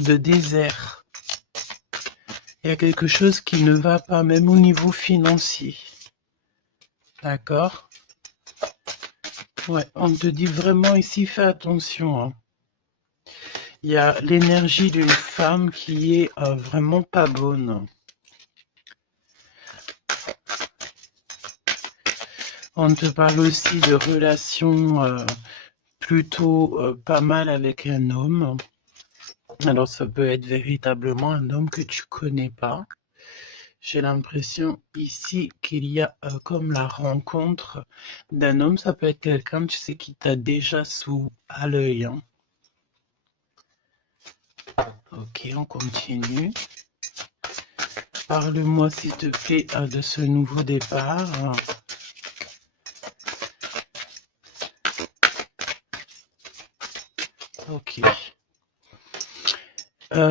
de désert. Il y a quelque chose qui ne va pas, même au niveau financier. D'accord? Ouais, on te dit vraiment ici, fais attention, hein. Il y a l'énergie d'une femme qui est vraiment pas bonne. On te parle aussi de relations plutôt pas mal avec un homme. Alors ça peut être véritablement un homme que tu connais pas. J'ai l'impression ici qu'il y a comme la rencontre d'un homme. Ça peut être quelqu'un, tu sais, qui t'a déjà à l'œil, hein. Ok, on continue. Parle-moi s'il te plaît de ce nouveau départ. Ok.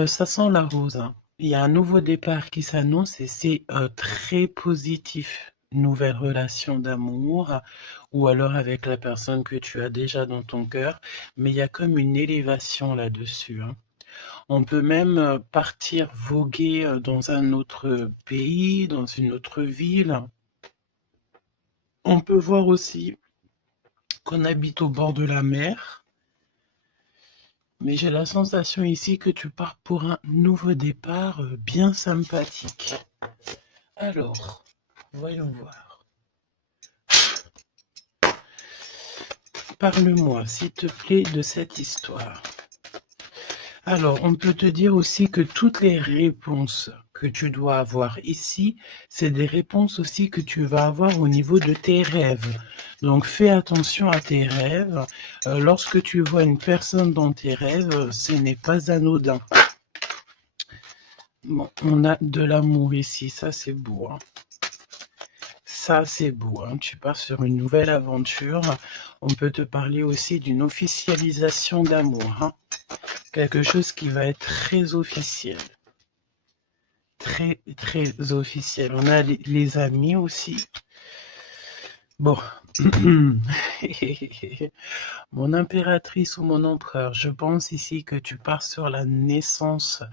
Ça sent la rose, hein. Il y a un nouveau départ qui s'annonce et c'est très positif. Nouvelle relation d'amour ou alors avec la personne que tu as déjà dans ton cœur. Mais il y a comme une élévation là-dessus, hein. On peut même partir voguer dans un autre pays, dans une autre ville. On peut voir aussi qu'on habite au bord de la mer. Mais j'ai la sensation ici que tu pars pour un nouveau départ bien sympathique. Alors, voyons voir. Parle-moi, s'il te plaît, de cette histoire. Alors, on peut te dire aussi que toutes les réponses que tu dois avoir ici, c'est des réponses aussi que tu vas avoir au niveau de tes rêves. Donc, fais attention à tes rêves. Lorsque tu vois une personne dans tes rêves, ce n'est pas anodin. Bon, on a de l'amour ici, ça c'est beau, hein. Ça c'est beau, hein. Tu pars sur une nouvelle aventure. On peut te parler aussi d'une officialisation d'amour, hein. Quelque chose qui va être très officiel. Très, très officiel. On a les amis aussi. Bon. Mon impératrice ou mon empereur, je pense ici que tu pars sur la naissance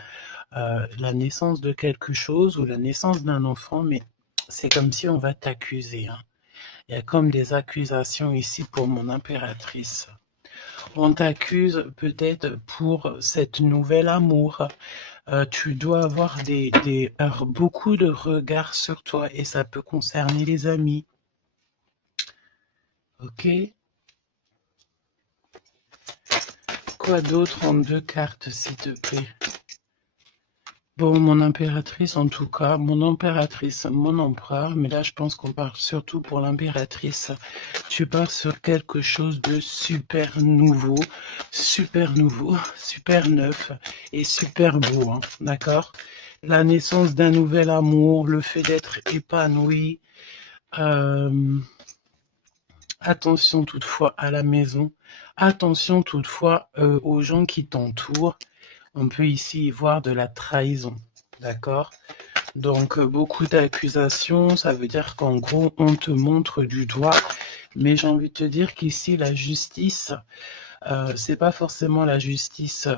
de quelque chose ou la naissance d'un enfant, mais c'est comme si on va t'accuser, hein. Il y a comme des accusations ici pour mon impératrice. On t'accuse peut-être pour cette nouvelle amour. Tu dois avoir beaucoup de regards sur toi et ça peut concerner les amis. Ok? Quoi d'autre en 2 cartes, s'il te plaît? Bon, mon impératrice, en tout cas, mon impératrice, mon empereur, mais là, je pense qu'on parle surtout pour l'impératrice. Tu pars sur quelque chose de super nouveau, super neuf et super beau, hein, d'accord? La naissance d'un nouvel amour, le fait d'être épanoui. Attention toutefois à la maison, attention toutefois aux gens qui t'entourent. On peut ici y voir de la trahison, d'accord? Donc beaucoup d'accusations, ça veut dire qu'en gros on te montre du doigt, mais j'ai envie de te dire qu'ici la justice, c'est pas forcément la justice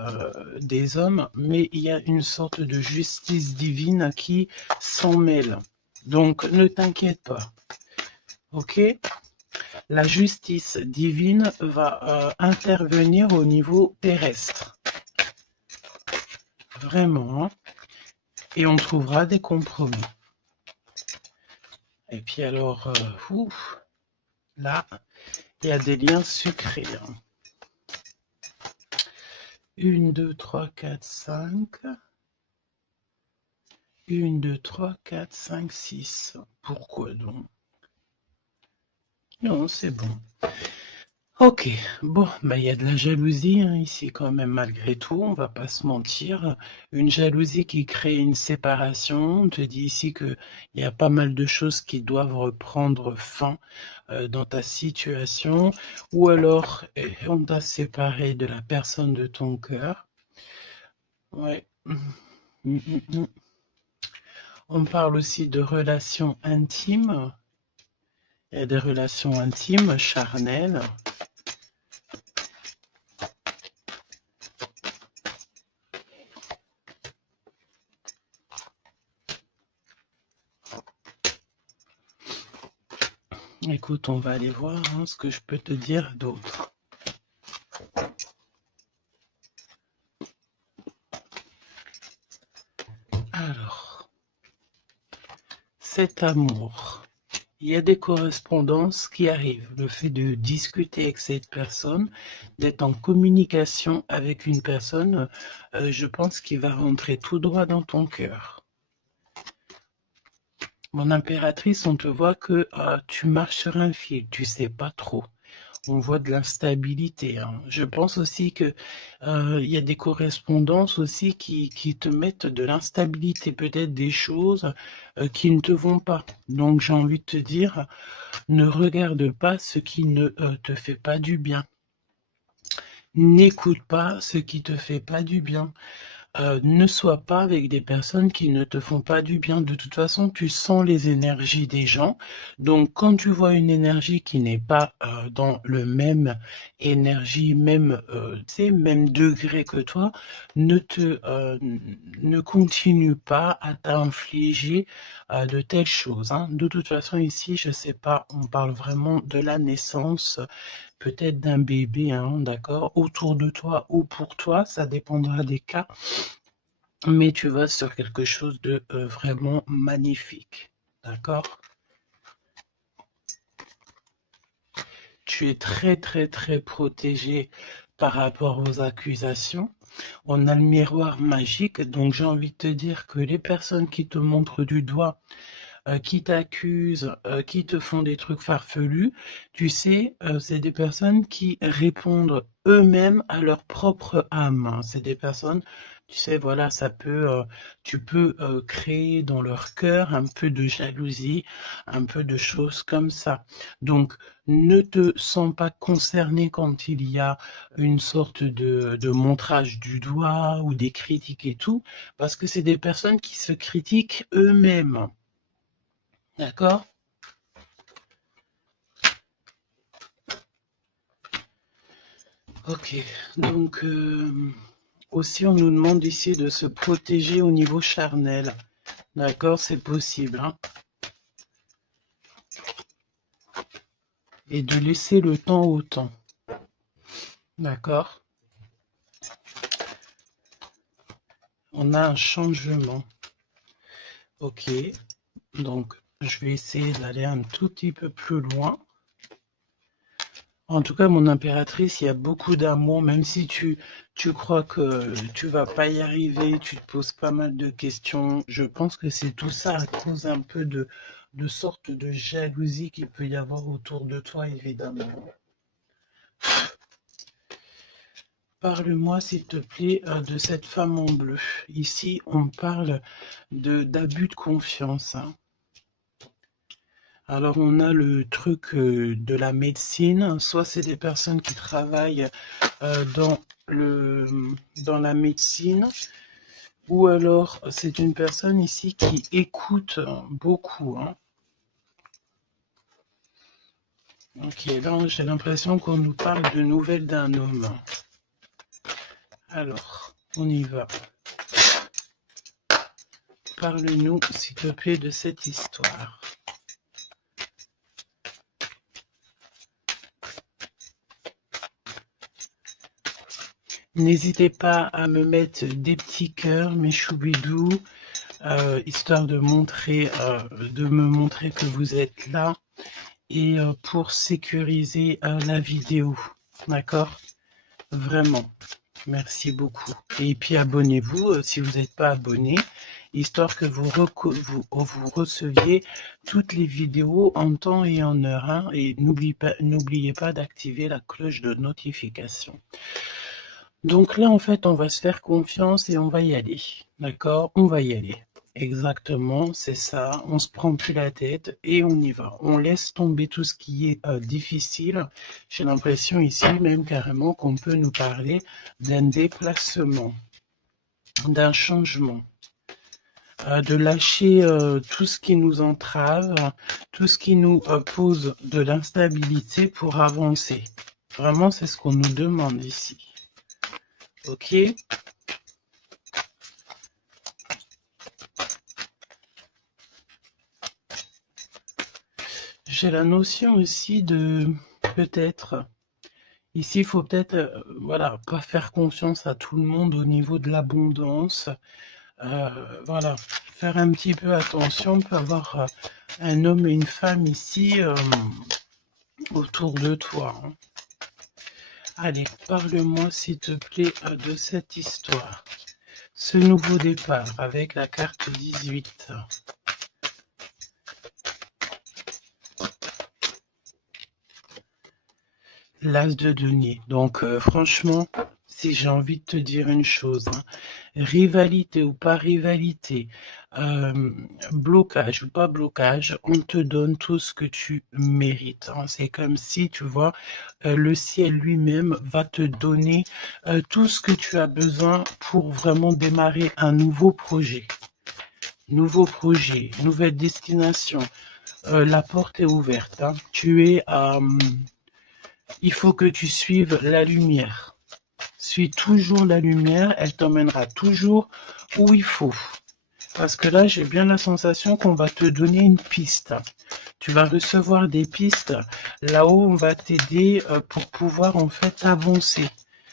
des hommes, mais il y a une sorte de justice divine qui s'en mêle. Donc ne t'inquiète pas, ok? La justice divine va intervenir au niveau terrestre, vraiment, hein. Et on trouvera des compromis. Et puis alors, là, il y a des liens sucrés, hein. 1, 2, 3, 4, 5. 1, 2, 3, 4, 5, 6. Pourquoi donc? Non, c'est bon. Ok, bon, bah il y a de la jalousie hein, ici quand même malgré tout, on va pas se mentir. Une jalousie qui crée une séparation. On te dit ici que il y a pas mal de choses qui doivent reprendre fin dans ta situation, ou alors on t'a séparé de la personne de ton cœur. Ouais. On parle aussi de relations intimes. Il y a des relations intimes, charnelles. Écoute, on va aller voir hein, ce que je peux te dire d'autre. Alors, cet amour. Il y a des correspondances qui arrivent. Le fait de discuter avec cette personne, d'être en communication avec une personne, je pense qu'il va rentrer tout droit dans ton cœur. Mon impératrice, on te voit que tu marches sur un fil, tu sais pas trop. On voit de l'instabilité. Hein. Je pense aussi que il y a des correspondances aussi qui te mettent de l'instabilité, peut-être des choses qui ne te vont pas. Donc j'ai envie de te dire, ne regarde pas ce qui ne te fait pas du bien. N'écoute pas ce qui te fait pas du bien. Ne sois pas avec des personnes qui ne te font pas du bien. De toute façon, tu sens les énergies des gens. Donc, quand tu vois une énergie qui n'est pas dans le même énergie, même, tu sais, même degré que toi, ne continue pas à t'infliger de telles choses. Hein. De toute façon, ici, je sais pas, on parle vraiment de la naissance peut-être d'un bébé, hein, d'accord, autour de toi ou pour toi, ça dépendra des cas, mais tu vas sur quelque chose de vraiment magnifique, d'accord? Tu es très très très protégé par rapport aux accusations. On a le miroir magique, donc j'ai envie de te dire que les personnes qui te montrent du doigt, qui t'accusent, qui te font des trucs farfelus, tu sais, c'est des personnes qui répondent eux-mêmes à leur propre âme. Hein. C'est des personnes, tu sais, voilà, tu peux créer dans leur cœur un peu de jalousie, un peu de choses comme ça. Donc, ne te sens pas concerné quand il y a une sorte de montrage du doigt ou des critiques et tout, parce que c'est des personnes qui se critiquent eux-mêmes. D'accord? Ok. Donc, aussi, on nous demande ici de se protéger au niveau charnel. D'accord? C'est possible. Hein? Et de laisser le temps au temps. D'accord? On a un changement. Ok. Donc, je vais essayer d'aller un tout petit peu plus loin. En tout cas, mon impératrice, il y a beaucoup d'amour, même si tu crois que tu vas pas y arriver, tu te poses pas mal de questions. Je pense que c'est tout ça à cause un peu de sorte de jalousie qu'il peut y avoir autour de toi, évidemment. Parle-moi, s'il te plaît, de cette femme en bleu. Ici, on parle d'abus de confiance. Hein. Alors, on a le truc de la médecine. Soit c'est des personnes qui travaillent dans dans la médecine, ou alors c'est une personne ici qui écoute beaucoup. Hein. Ok, là j'ai l'impression qu'on nous parle de nouvelles d'un homme. Alors, on y va. Parle-nous, s'il te plaît, de cette histoire. N'hésitez pas à me mettre des petits cœurs, mes choubidous, histoire de me montrer que vous êtes là et pour sécuriser la vidéo. D'accord? Vraiment. Merci beaucoup. Et puis abonnez-vous si vous n'êtes pas abonné, histoire que vous receviez toutes les vidéos en temps et en heure. Hein, et n'oubliez pas d'activer la cloche de notification. Donc là, en fait, on va se faire confiance et on va y aller. D'accord? On va y aller. Exactement, c'est ça. On se prend plus la tête et on y va. On laisse tomber tout ce qui est difficile. J'ai l'impression ici même carrément qu'on peut nous parler d'un déplacement, d'un changement, de lâcher tout ce qui nous entrave, tout ce qui nous pose de l'instabilité pour avancer. Vraiment, c'est ce qu'on nous demande ici. Ok? j'ai la notion aussi de peut-être, ici il faut peut-être, voilà, pas faire confiance à tout le monde au niveau de l'abondance. Voilà, faire un petit peu attention, on peut avoir un homme et une femme ici autour de toi, hein. Allez, parle-moi s'il te plaît de cette histoire. Ce nouveau départ avec la carte 18. L'as de denier. Donc franchement, si j'ai envie de te dire une chose, hein, rivalité ou pas rivalité, blocage ou pas blocage, on te donne tout ce que tu mérites, hein. C'est comme si, tu vois, le ciel lui-même va te donner tout ce que tu as besoin pour vraiment démarrer un nouveau projet. Nouveau projet, nouvelle destination. La porte est ouverte, hein. Il faut que tu suives la lumière. Suis toujours la lumière, elle t'emmènera toujours où il faut. Parce que là, j'ai bien la sensation qu'on va te donner une piste. Tu vas recevoir des pistes là-haut, on va t'aider pour pouvoir en fait avancer.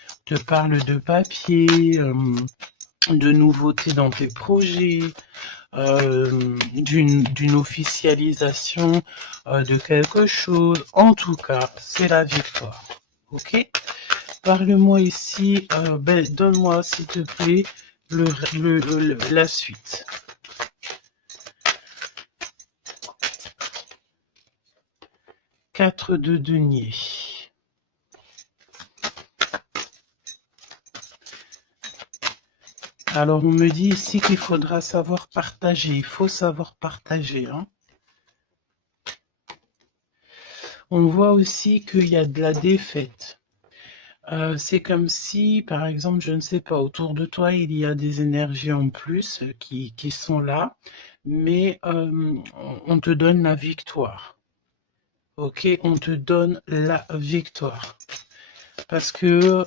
On te parle de papier, de nouveautés dans tes projets, d'une officialisation de quelque chose. En tout cas, c'est la victoire. Ok? Parle-moi ici, donne-moi s'il te plaît la suite. Quatre de denier. Alors on me dit ici qu'il faudra savoir partager. Il faut savoir partager, hein. On voit aussi qu'il y a de la défaite. C'est comme si, par exemple, je ne sais pas, autour de toi, il y a des énergies en plus qui sont là, mais on te donne la victoire. Ok, on te donne la victoire. Parce que,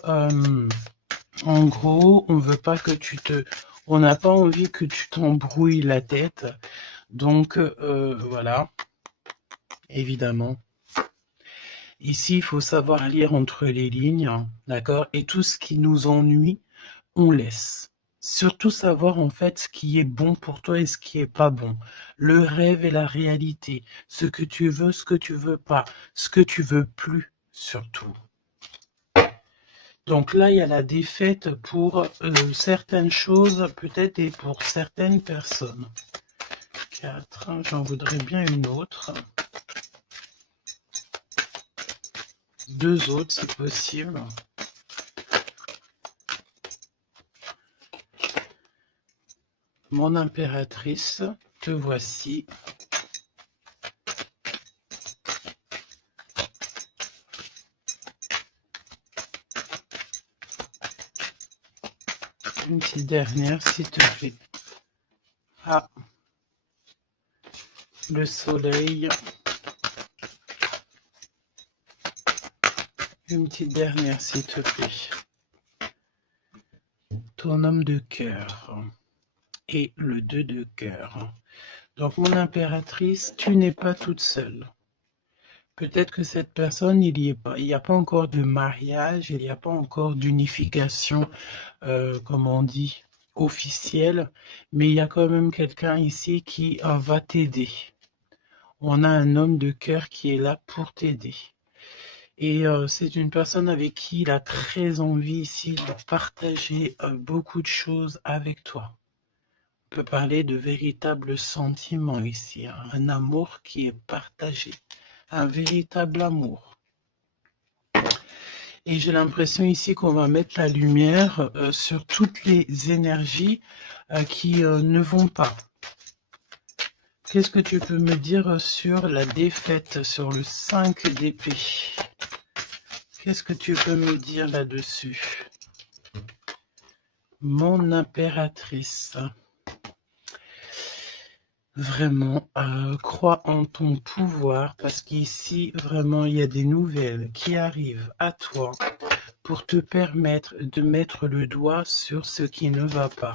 en gros, on veut pas que on n'a pas envie que tu t'embrouilles la tête. Donc, voilà, évidemment. Ici, il faut savoir lire entre les lignes, d'accord? Et tout ce qui nous ennuie, on laisse. Surtout savoir en fait ce qui est bon pour toi et ce qui est pas bon. Le rêve et la réalité. Ce que tu veux, ce que tu veux pas. Ce que tu veux plus, surtout. Donc là, il y a la défaite pour certaines choses, peut-être, et pour certaines personnes. 4, j'en voudrais bien une autre. 2 autres, si possible. Mon impératrice, te voici. Une petite dernière, s'il te plaît. Ah, le soleil. Une petite dernière, s'il te plaît. Ton homme de cœur. Et le 2 de cœur. Donc, mon impératrice, tu n'es pas toute seule. Peut-être que cette personne, il n'y a pas encore de mariage, il n'y a pas encore d'unification, comme on dit, officielle, mais il y a quand même quelqu'un ici qui va t'aider. On a un homme de cœur qui est là pour t'aider. Et c'est une personne avec qui il a très envie ici de partager beaucoup de choses avec toi. On peut parler de véritables sentiments ici, hein, un amour qui est partagé, un véritable amour. Et j'ai l'impression ici qu'on va mettre la lumière sur toutes les énergies qui ne vont pas. Qu'est-ce que tu peux me dire sur la défaite, sur le 5 d'épée? Qu'est-ce que tu peux me dire là-dessus? Mon impératrice. Vraiment, crois en ton pouvoir parce qu'ici, vraiment, il y a des nouvelles qui arrivent à toi pour te permettre de mettre le doigt sur ce qui ne va pas.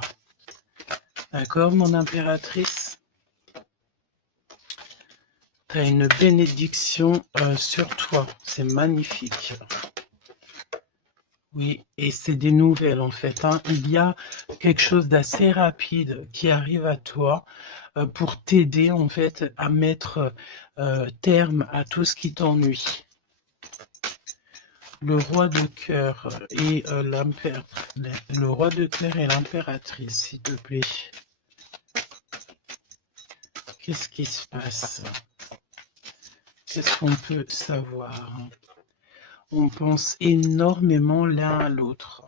D'accord, mon impératrice? tu as une bénédiction sur toi. C'est magnifique. Oui, et c'est des nouvelles en fait, hein. Il y a quelque chose d'assez rapide qui arrive à toi pour t'aider en fait à mettre terme à tout ce qui t'ennuie. Le roi de cœur et le roi de cœur et l'impératrice, s'il te plaît. Qu'est-ce qui se passe? Qu'est-ce qu'on peut savoir? On pense énormément l'un à l'autre.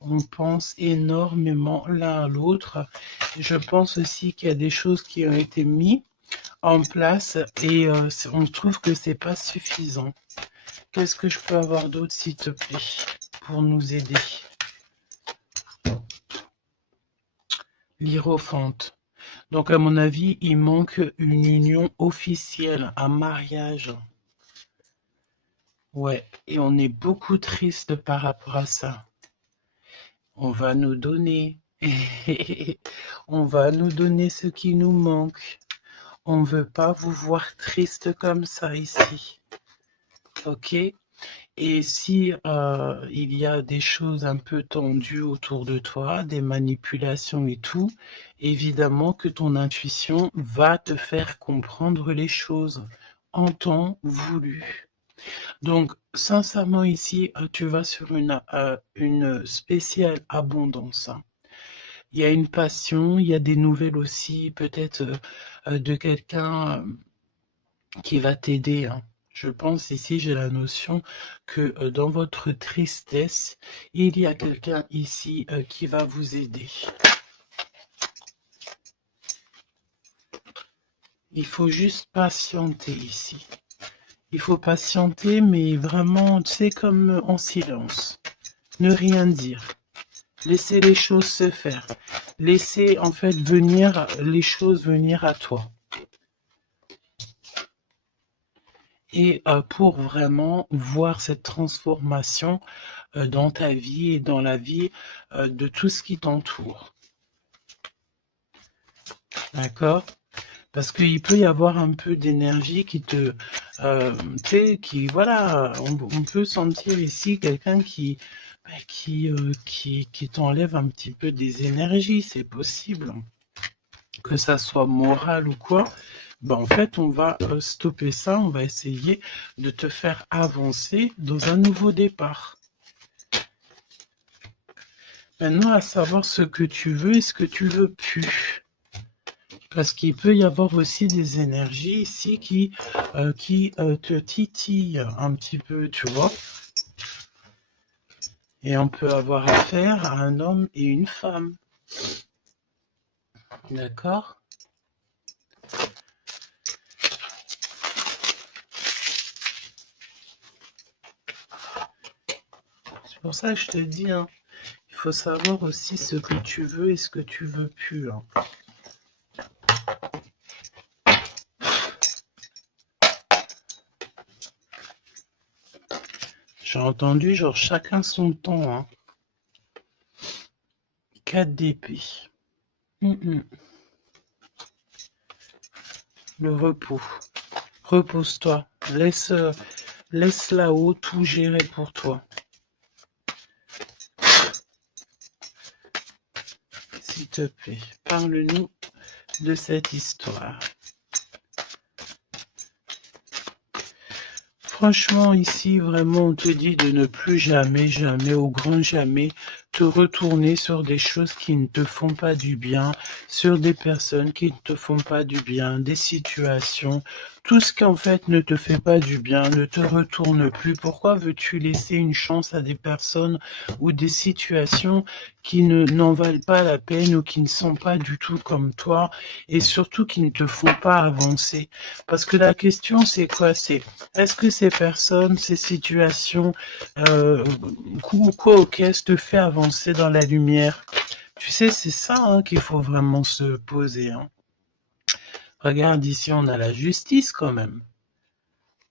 On pense énormément l'un à l'autre. Je pense aussi qu'il y a des choses qui ont été mises en place et on trouve que c'est pas suffisant. Qu'est-ce que je peux avoir d'autre, s'il te plaît, pour nous aider? L'Hiérophante. Donc, à mon avis, il manque une union officielle, un mariage. Ouais, et on est beaucoup triste par rapport à ça. On va nous donner. On va nous donner ce qui nous manque. On ne veut pas vous voir triste comme ça ici. Ok? Et si il y a des choses un peu tendues autour de toi, des manipulations et tout, évidemment que ton intuition va te faire comprendre les choses en temps voulu. Donc, sincèrement, ici, tu vas sur une spéciale abondance, hein. Il y a une passion, il y a des nouvelles aussi, peut-être de quelqu'un qui va t'aider, hein. Je pense ici, j'ai la notion que dans votre tristesse, il y a quelqu'un ici qui va vous aider. Il faut juste patienter ici. Il faut patienter, mais vraiment, c'est comme en silence. Ne rien dire. Laissez les choses se faire. Laissez en fait venir les choses venir à toi. Et pour vraiment voir cette transformation dans ta vie et dans la vie de tout ce qui t'entoure. D'accord? Parce qu'il peut y avoir un peu d'énergie qui te... tu sais, qui... Voilà, on peut sentir ici quelqu'un qui t'enlève un petit peu des énergies, c'est possible. Que ça soit moral ou quoi, ben en fait, on va stopper ça, on va essayer de te faire avancer dans un nouveau départ. Maintenant, à savoir ce que tu veux et ce que tu veux plus. Parce qu'il peut y avoir aussi des énergies ici qui te titillent un petit peu, tu vois. Et on peut avoir affaire à un homme et une femme. D'accord? C'est pour ça que je te dis, hein, il faut savoir aussi ce que tu veux et ce que tu veux plus, hein. J'ai entendu genre chacun son temps, hein. 4 d'épée. Le repos. Repose-toi. Laisse là-haut tout gérer pour toi. S'il te plaît, parle-nous de cette histoire. Franchement, ici, vraiment, on te dit de ne plus jamais, jamais, au grand jamais, te retourner sur des choses qui ne te font pas du bien, sur des personnes qui ne te font pas du bien, des situations. Tout ce qui en fait ne te fait pas du bien, ne te retourne plus. Pourquoi veux-tu laisser une chance à des personnes ou des situations qui n'en valent pas la peine ou qui ne sont pas du tout comme toi et surtout qui ne te font pas avancer? Parce que la question c'est quoi? C'est est-ce que ces personnes, ces situations, quoi ou qu'est-ce te fait avancer dans la lumière? Tu sais, c'est ça hein, qu'il faut vraiment se poser, hein. Regarde ici, on a la justice quand même.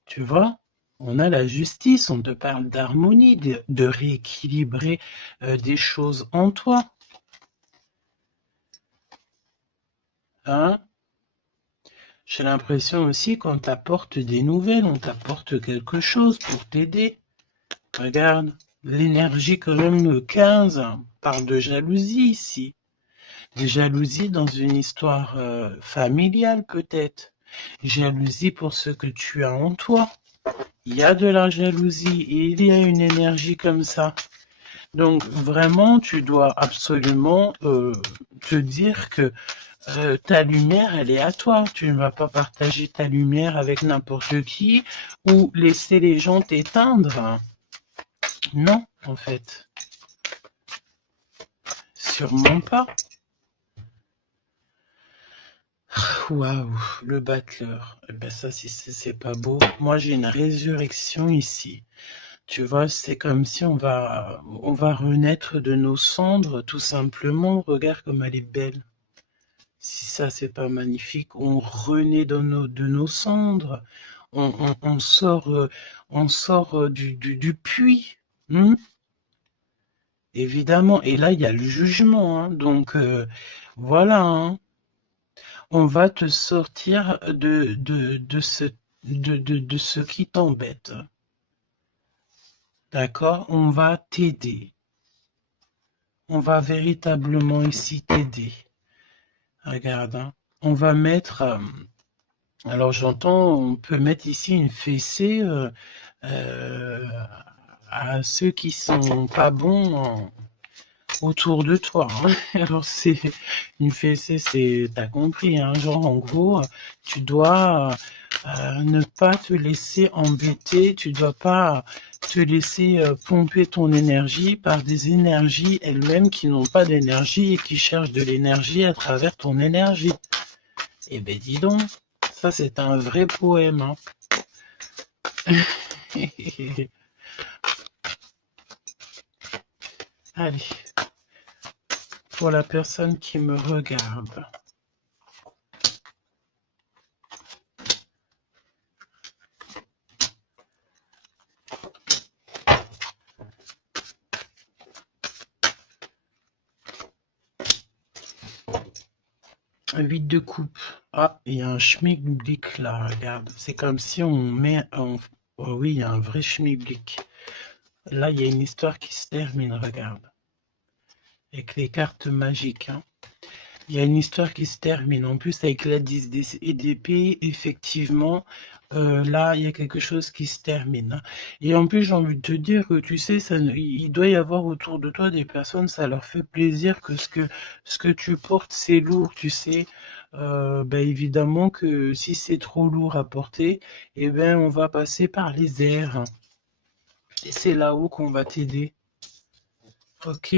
Tu vois? On a la justice, on te parle d'harmonie, de rééquilibrer des choses en toi. Hein? J'ai l'impression aussi qu'on t'apporte des nouvelles, on t'apporte quelque chose pour t'aider. Regarde, l'énergie quand même le 15 parle de jalousie ici. De jalousie dans une histoire familiale peut-être. Jalousie pour ce que tu as en toi. Il y a de la jalousie et il y a une énergie comme ça. Donc vraiment, tu dois absolument te dire que ta lumière, elle est à toi. Tu ne vas pas partager ta lumière avec n'importe qui ou laisser les gens t'éteindre. Non, en fait. Sûrement pas. Waouh, le battleur. Eh ben ça, si c'est pas beau. Moi, j'ai une résurrection ici. Tu vois, c'est comme si on va renaître de nos cendres, tout simplement. Regarde comme elle est belle. Si ça, c'est pas magnifique, on renaît de nos cendres. On sort du puits. Hmm. Évidemment. Et là, il y a le jugement. Hein. Donc, voilà. Hein. On va te sortir de ce qui t'embête. D'accord? On va t'aider. On va véritablement ici t'aider. Regarde, hein. On va mettre... alors j'entends, on peut mettre ici une fessée à ceux qui sont pas bons autour de toi. Hein. Alors c'est une fessée, c'est, t'as compris, hein, genre en gros, tu dois ne pas te laisser embêter, tu dois pas te laisser pomper ton énergie par des énergies elles-mêmes qui n'ont pas d'énergie et qui cherchent de l'énergie à travers ton énergie. Eh ben dis donc, ça c'est un vrai poème. Hein. Allez, pour la personne qui me regarde. Un 8 de coupe. Ah, il y a un schmilblick là, regarde. C'est comme si on met un... Oh oui, il y a un vrai schmilblick. Là, il y a une histoire qui se termine, regarde. Avec les cartes magiques. Hein. Il y a une histoire qui se termine. En plus, avec la 10 d'épée, effectivement, là, il y a quelque chose qui se termine. Hein. Et en plus, j'ai envie de te dire que, tu sais, il doit y avoir autour de toi des personnes, ça leur fait plaisir que ce que tu portes, c'est lourd, tu sais. Ben, évidemment que si c'est trop lourd à porter, eh ben, on va passer par les airs. Et c'est là-haut qu'on va t'aider. Ok?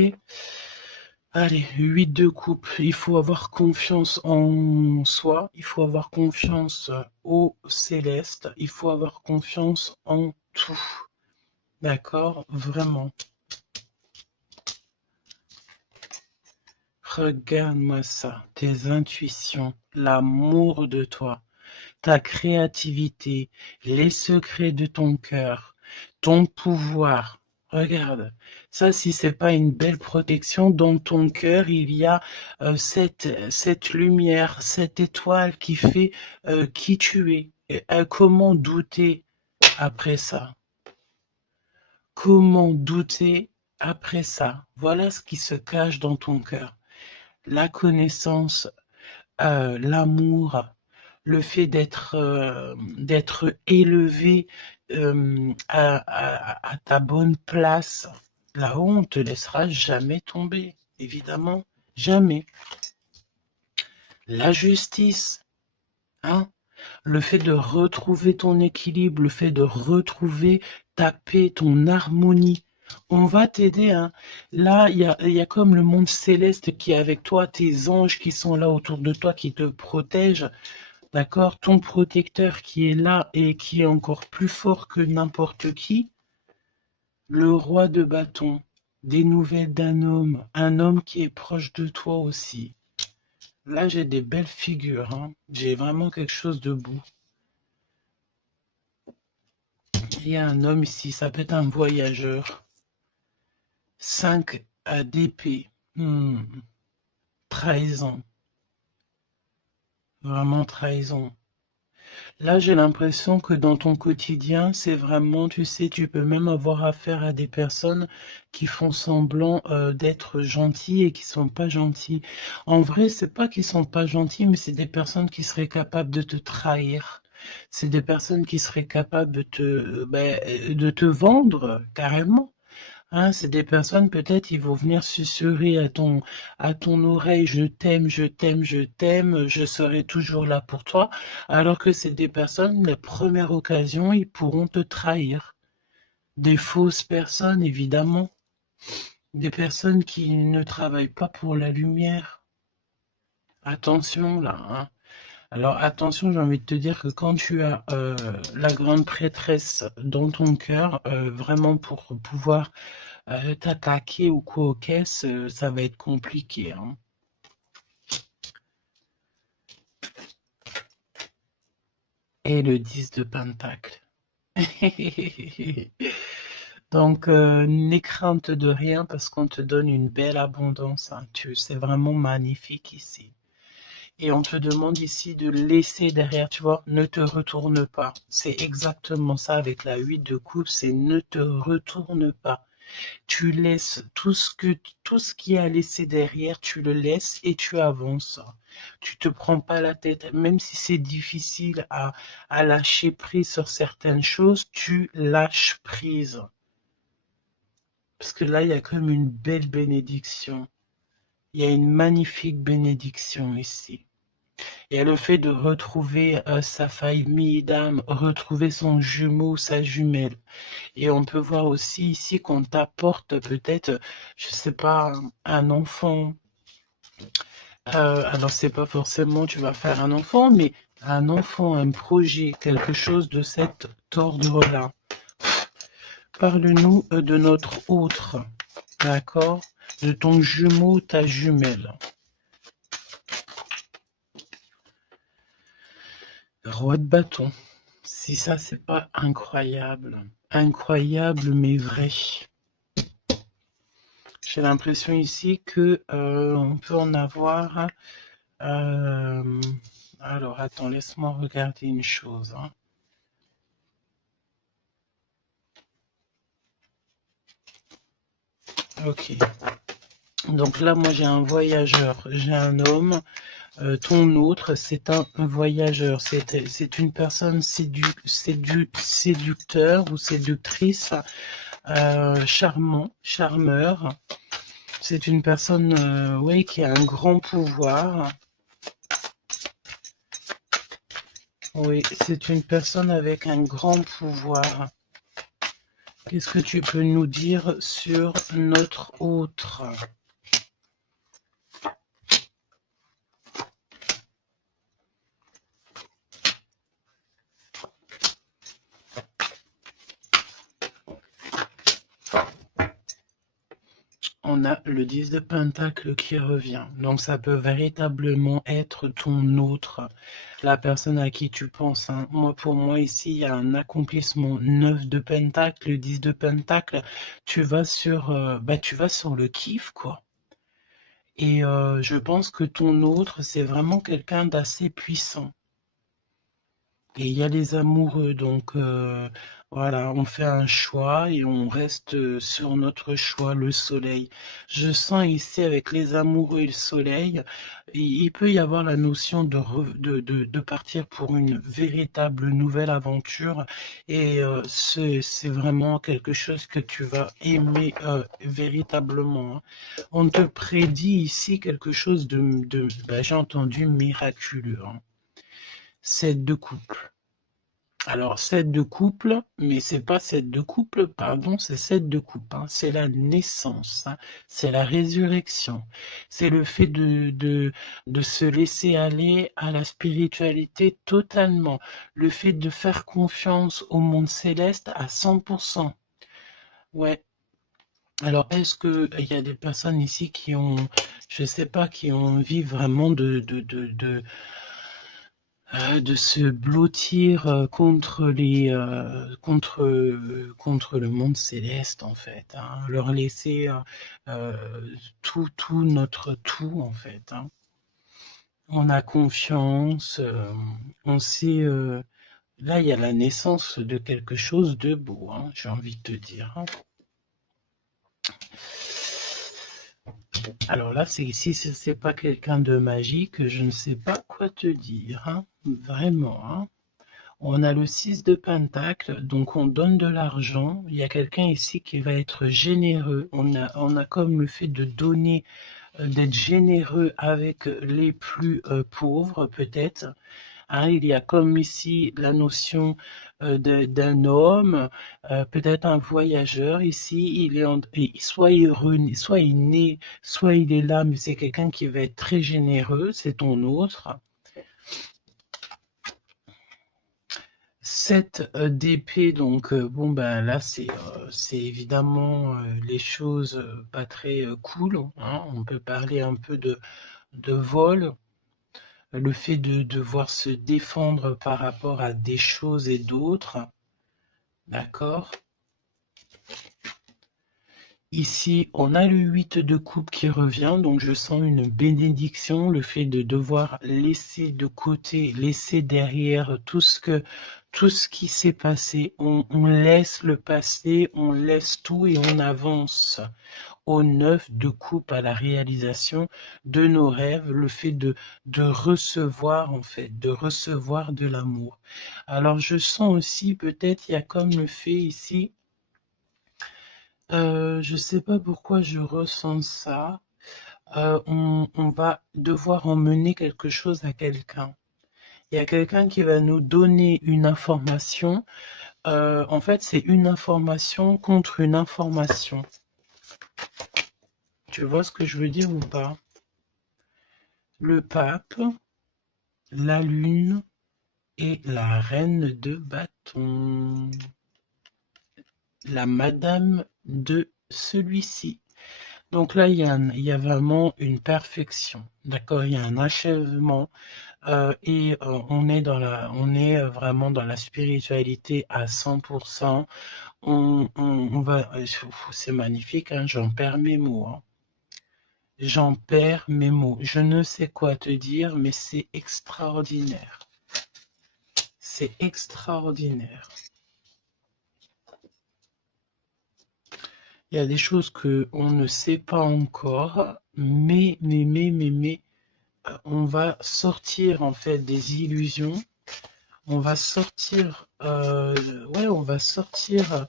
Allez, 8 de coupe. Il faut avoir confiance en soi, il faut avoir confiance au céleste, il faut avoir confiance en tout. D'accord? Vraiment. Regarde-moi ça, tes intuitions, l'amour de toi, ta créativité, les secrets de ton cœur, ton pouvoir. Regarde, ça si c'est pas une belle protection, dans ton cœur il y a cette lumière, cette étoile qui fait qui tu es. Et, comment douter après ça? Comment douter après ça? Voilà ce qui se cache dans ton cœur. La connaissance, l'amour, le fait d'être élevé à ta bonne place, là-haut, on ne te laissera jamais tomber, évidemment, jamais. La justice, hein, le fait de retrouver ton équilibre, le fait de retrouver ta paix, ton harmonie. On va t'aider. Hein. Là, il y a comme le monde céleste qui est avec toi, tes anges qui sont là autour de toi, qui te protègent. D'accord? Ton protecteur qui est là et qui est encore plus fort que n'importe qui. Le roi de bâton. Des nouvelles d'un homme. Un homme qui est proche de toi aussi. Là, j'ai des belles figures. Hein. J'ai vraiment quelque chose de beau. Il y a un homme ici, ça peut être un voyageur. 5 d'épée. Trahison. Vraiment trahison. Là, j'ai l'impression que dans ton quotidien, c'est vraiment, tu sais, tu peux même avoir affaire à des personnes qui font semblant d'être gentils et qui sont pas gentils. En vrai, c'est pas qu'ils sont pas gentils, mais c'est des personnes qui seraient capables de te trahir. C'est des personnes qui seraient capables de te vendre carrément. Hein, c'est des personnes, peut-être, ils vont venir susurrer à ton oreille, je t'aime, je t'aime, je t'aime, je serai toujours là pour toi, alors que c'est des personnes, la première occasion, ils pourront te trahir. Des fausses personnes, évidemment, des personnes qui ne travaillent pas pour la lumière. Attention là, hein. Alors attention, j'ai envie de te dire que quand tu as la grande prêtresse dans ton cœur, vraiment pour pouvoir t'attaquer ou quoi aux caisses, ça va être compliqué, hein. Et le 10 de Pentacle. Donc, n'aie crainte de rien parce qu'on te donne une belle abondance, hein. C'est vraiment magnifique ici. Et on te demande ici de laisser derrière, tu vois, ne te retourne pas. C'est exactement ça avec la 8 de coupe, c'est ne te retourne pas. Tu laisses tout ce qui est à laisser derrière, tu le laisses et tu avances. Tu te prends pas la tête, même si c'est difficile à lâcher prise sur certaines choses, tu lâches prise. Parce que là, il y a comme une belle bénédiction. Il y a une magnifique bénédiction ici. Il y a le fait de retrouver sa famille d'âme, retrouver son jumeau, sa jumelle. Et on peut voir aussi ici qu'on t'apporte peut-être, je sais pas, un enfant. Alors c'est pas forcément tu vas faire un enfant, mais un enfant, un projet, quelque chose de cet ordre-là. Parle-nous de notre autre, d'accord? De ton jumeau, ta jumelle. Roi de bâton. Si ça, c'est pas incroyable. Incroyable, mais vrai. J'ai l'impression ici que on peut en avoir. Alors, attends, laisse-moi regarder une chose, hein. Ok. Donc là, moi, j'ai un voyageur, j'ai un homme. Ton autre, c'est un voyageur. C'est une personne séducteur ou séductrice, charmant, charmeur. C'est une personne, oui, qui a un grand pouvoir. Oui, c'est une personne avec un grand pouvoir. Qu'est-ce que tu peux nous dire sur notre autre? On a le 10 de Pentacle qui revient. Donc ça peut véritablement être ton autre, la personne à qui tu penses, hein. Moi, pour moi, ici, il y a un accomplissement. 9 de Pentacle, 10 de Pentacle, tu vas sur le kiff, quoi. Et je pense que ton autre, c'est vraiment quelqu'un d'assez puissant. Et il y a les amoureux, donc voilà, on fait un choix et on reste sur notre choix, le soleil. Je sens ici avec les amoureux et le soleil, il peut y avoir la notion de partir pour une véritable nouvelle aventure et c'est vraiment quelque chose que tu vas aimer véritablement, hein. On te prédit ici quelque chose j'ai entendu miraculeux, hein. 7 de couple. Alors, 7 de couple, mais c'est pas 7 de couple, pardon, c'est 7 de couple, hein. C'est la naissance, hein. C'est la résurrection. C'est le fait de se laisser aller à la spiritualité totalement. Le fait de faire confiance au monde céleste à 100%. Ouais. Alors, est-ce que il y a des personnes ici qui ont, je sais pas, qui ont envie vraiment de se blottir contre le monde céleste en fait, hein, leur laisser tout notre tout en fait, hein. on a confiance, on sait... là, il y a la naissance de quelque chose de beau, hein, j'ai envie de te dire. Hein. Alors là, si c'est pas quelqu'un de magique, je ne sais pas quoi te dire. Hein. Vraiment. Hein. On a le 6 de Pentacle, donc on donne de l'argent. Il y a quelqu'un ici qui va être généreux. On a comme le fait de donner, d'être généreux avec les plus pauvres, peut-être. Hein, il y a comme ici la notion d'un homme, peut-être un voyageur. Ici, soit heureux, soit il est né, soit il est là, mais c'est quelqu'un qui va être très généreux, c'est ton autre. 7 d'épée, donc bon ben là c'est évidemment les choses pas très cool. Hein. On peut parler un peu de vol, le fait de devoir se défendre par rapport à des choses et d'autres. D'accord. Ici, on a le 8 de coupe qui revient, donc je sens une bénédiction, le fait de devoir laisser de côté, laisser derrière tout ce qui s'est passé. On laisse le passé, on laisse tout et on avance au 9 de coupe à la réalisation de nos rêves, le fait de recevoir en fait, de recevoir de l'amour. Alors je sens aussi peut-être il y a comme le fait ici. Je sais pas pourquoi je ressens ça. On va devoir emmener quelque chose à quelqu'un. Il y a quelqu'un qui va nous donner une information. En fait, c'est une information contre une information. Tu vois ce que je veux dire ou pas? Le pape, la lune et la reine de bâton. La madame de celui-ci. Donc là, il y a vraiment une perfection, d'accord? Il y a un achèvement et on est vraiment dans la spiritualité à 100%. On va, c'est magnifique, hein, j'en perds mes mots. Hein. J'en perds mes mots. Je ne sais quoi te dire, mais c'est extraordinaire. C'est extraordinaire. Il y a des choses que on ne sait pas encore, mais on va sortir en fait des illusions. On va sortir, on va sortir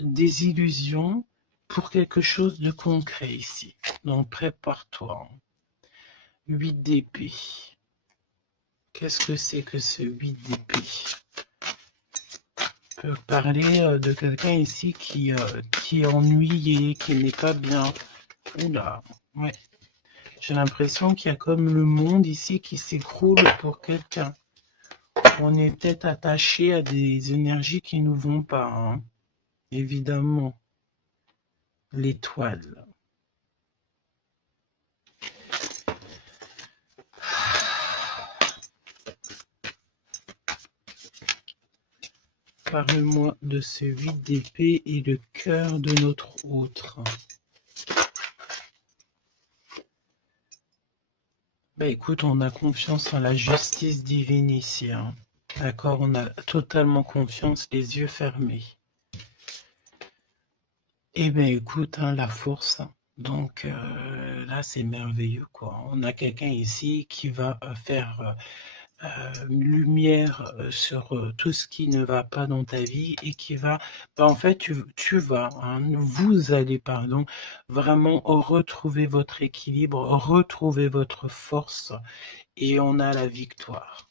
des illusions pour quelque chose de concret ici. Donc prépare-toi. 8 d'épée. Qu'est-ce que c'est que ce 8 d'épée? On peut parler de quelqu'un ici qui est ennuyé, qui n'est pas bien. Oula, ouais. J'ai l'impression qu'il y a comme le monde ici qui s'écroule pour quelqu'un. On est peut-être attaché à des énergies qui nous vont pas, hein. Évidemment. L'étoile. Parle-moi de ce 8 d'épée et le cœur de notre autre. Bah écoute, on a confiance en la justice divine ici, hein. D'accord, on a totalement confiance, les yeux fermés. Eh bien écoute, hein, la force. Donc là, c'est merveilleux, quoi. On a quelqu'un ici qui va faire lumière sur tout ce qui ne va pas dans ta vie et qui va, en fait, tu vas, hein, vous allez, pardon, vraiment retrouver votre équilibre, retrouver votre force et on a la victoire.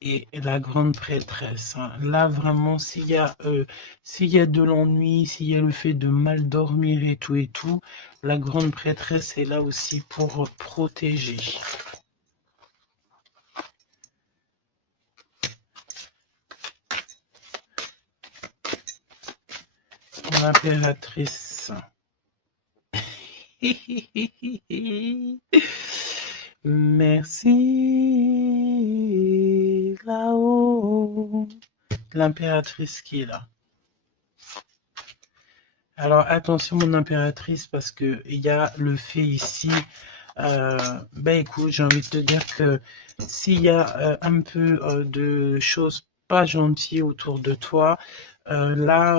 Et la grande prêtresse, hein, là vraiment, s'il y a de l'ennui, s'il y a le fait de mal dormir et tout, la grande prêtresse est là aussi pour protéger. L'impératrice. Merci là-haut. L'impératrice qui est là. Alors attention mon impératrice parce que il y a le fait ici Ben écoute, j'ai envie de te dire que s'il y a un peu de choses pas gentilles autour de toi, là,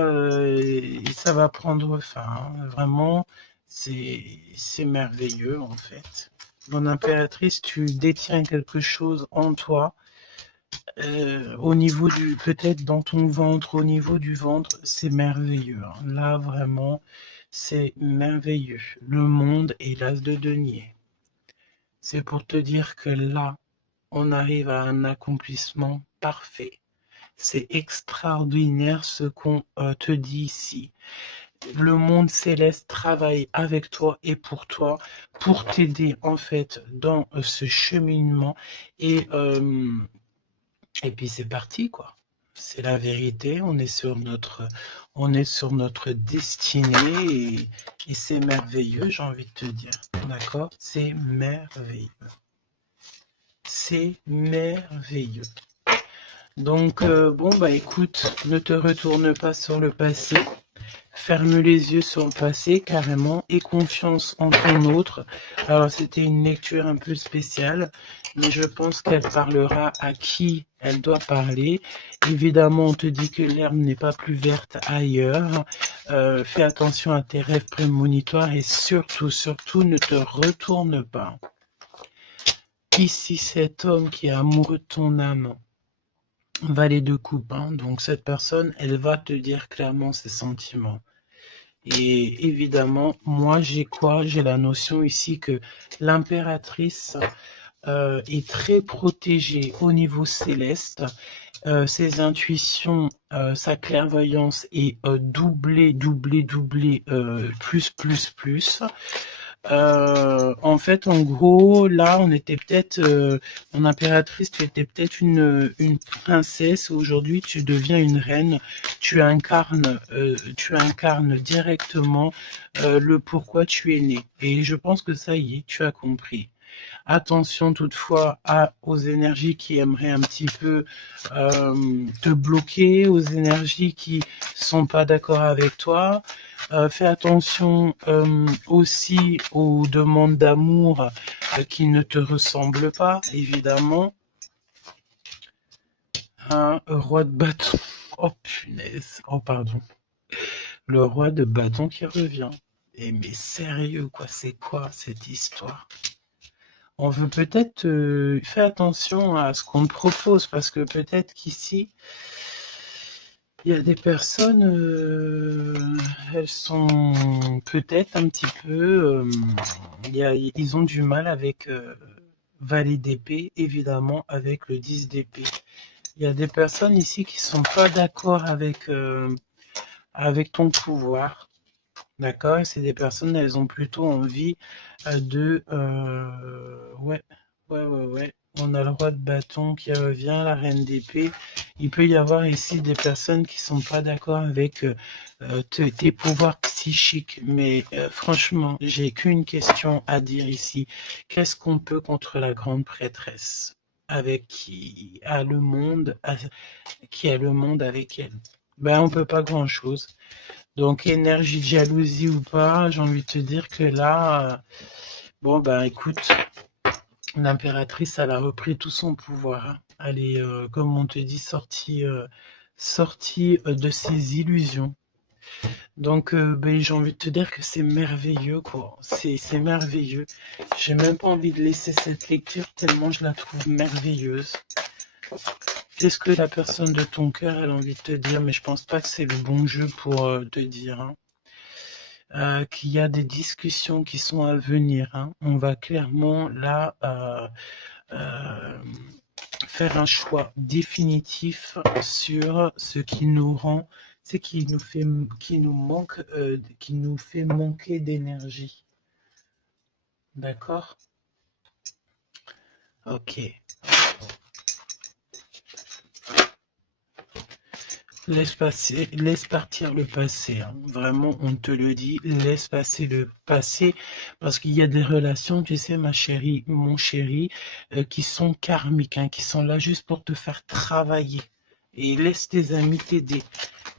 ça va prendre fin, hein. Vraiment, c'est merveilleux en fait. Mon impératrice, tu détiens quelque chose en toi, au niveau du, peut-être dans ton ventre, au niveau du ventre, c'est merveilleux, hein. Là, vraiment, c'est merveilleux. Le monde est l'as de denier. C'est pour te dire que là, on arrive à un accomplissement parfait. C'est extraordinaire ce qu'on te dit ici. Le monde céleste travaille avec toi et pour t'aider en fait dans ce cheminement et puis c'est parti quoi. C'est la vérité, on est sur notre destinée et c'est merveilleux, j'ai envie de te dire. D'accord? C'est merveilleux. C'est merveilleux. Donc, bon, bah écoute, ne te retourne pas sur le passé. Ferme les yeux sur le passé carrément et confiance en ton autre. Alors c'était une lecture un peu spéciale, mais je pense qu'elle parlera à qui elle doit parler. Évidemment, on te dit que l'herbe n'est pas plus verte ailleurs. Fais attention à tes rêves prémonitoires et surtout, surtout, ne te retourne pas. Ici, cet homme qui est amoureux de ton âme, valet de coupe, hein, donc cette personne, elle va te dire clairement ses sentiments. Et évidemment, moi, j'ai quoi? J'ai la notion ici que l'impératrice est très protégée au niveau céleste. Ses intuitions, sa clairvoyance est doublée, plus. En fait, en gros, là, on était peut-être, mon impératrice, tu étais peut-être une princesse. Aujourd'hui, tu deviens une reine. Tu incarnes directement le pourquoi tu es né. Et je pense que ça y est, tu as compris. Attention toutefois aux énergies qui aimeraient un petit peu te bloquer, aux énergies qui sont pas d'accord avec toi. Fais attention aussi aux demandes d'amour qui ne te ressemblent pas, évidemment. Un roi de bâton. Oh punaise. Oh pardon. Le roi de bâton qui revient. Et mais sérieux quoi, c'est quoi cette histoire? On veut peut-être faire attention à ce qu'on te propose parce que peut-être qu'ici, il y a des personnes, elles sont peut-être un petit peu, ils ont du mal avec valet d'épée, évidemment, avec le 10 d'épée. Il y a des personnes ici qui sont pas d'accord avec ton pouvoir. D'accord? Et c'est des personnes, elles ont plutôt envie de... ouais. On a le roi de bâton qui revient, la reine d'épée. Il peut y avoir ici des personnes qui sont pas d'accord avec tes pouvoirs psychiques. Mais franchement, j'ai qu'une question à dire ici. Qu'est-ce qu'on peut contre la grande prêtresse avec qui a le monde avec elle? Ben, on peut pas grand-chose. Donc, énergie de jalousie ou pas, j'ai envie de te dire que là, bon, ben écoute, l'impératrice, elle a repris tout son pouvoir, hein. Elle est, comme on te dit, sortie de ses illusions. Donc, ben, j'ai envie de te dire que c'est merveilleux, quoi. C'est merveilleux. J'ai même pas envie de laisser cette lecture tellement je la trouve merveilleuse. Qu'est-ce que la personne de ton cœur elle a envie de te dire? Mais je pense pas que c'est le bon jeu pour te dire, hein. Qu'il y a des discussions qui sont à venir, hein. On va clairement là faire un choix définitif sur ce qui nous rend, c'est qui nous manque, qui nous fait manquer d'énergie. D'accord? Ok. Laisse partir le passé, hein. Vraiment, on te le dit, laisse passer le passé, parce qu'il y a des relations, tu sais, ma chérie, mon chéri, qui sont karmiques, hein, qui sont là juste pour te faire travailler. et laisse tes amis t'aider.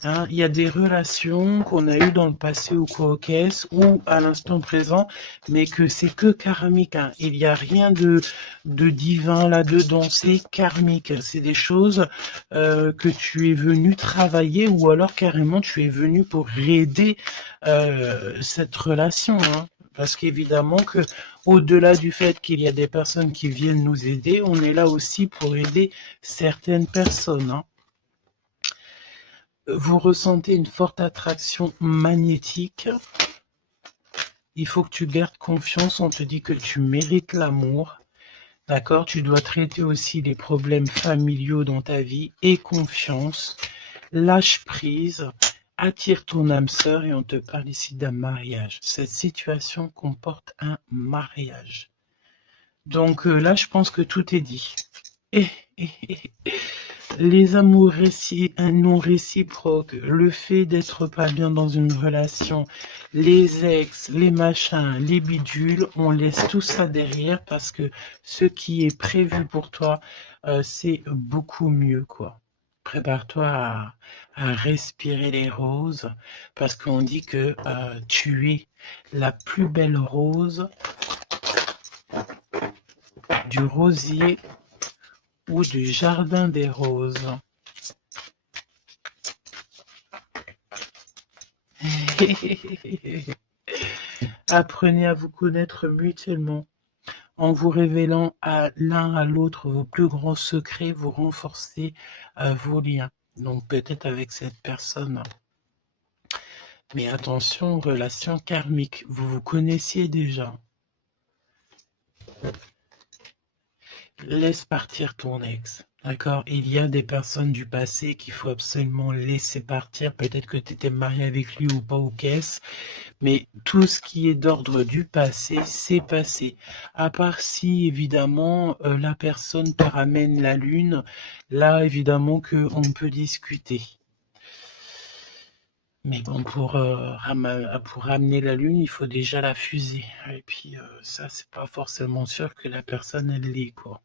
Hein, il y a des relations qu'on a eues dans le passé ou quoi, caisse ou à l'instant présent, mais que c'est que karmique. Hein. Il n'y a rien de divin là-dedans, c'est karmique. C'est des choses que tu es venu travailler ou alors carrément tu es venu pour aider cette relation. Hein. Parce qu'évidemment que au-delà du fait qu'il y a des personnes qui viennent nous aider, on est là aussi pour aider certaines personnes. Hein. Vous ressentez une forte attraction magnétique. Il faut que tu gardes confiance. On te dit que tu mérites l'amour. D'accord? Tu dois traiter aussi les problèmes familiaux dans ta vie. Et confiance. Lâche prise. Attire ton âme sœur et on te parle ici d'un mariage. Cette situation comporte un mariage. Donc là, je pense que tout est dit. Les amours non réciproques, le fait d'être pas bien dans une relation, les ex, les machins, les bidules, on laisse tout ça derrière parce que ce qui est prévu pour toi, c'est beaucoup mieux, quoi. Prépare-toi à respirer les roses parce qu'on dit que tu es la plus belle rose du rosier ou du jardin des roses. Apprenez à vous connaître mutuellement en vous révélant à l'un à l'autre vos plus grands secrets, vous renforcez vos liens. Donc peut-être avec cette personne. Mais attention, relation karmique, vous vous connaissiez déjà. Laisse partir ton ex. D'accord? Il y a des personnes du passé qu'il faut absolument laisser partir. Peut-être que tu étais marié avec lui ou pas aux caisses. Mais tout ce qui est d'ordre du passé, c'est passé. À part si, évidemment, la personne te ramène la lune. Là, évidemment, qu'on peut discuter. Mais bon, pour ramener la lune, il faut déjà la fuser. Et puis, ça, c'est pas forcément sûr que la personne, elle l'est, quoi.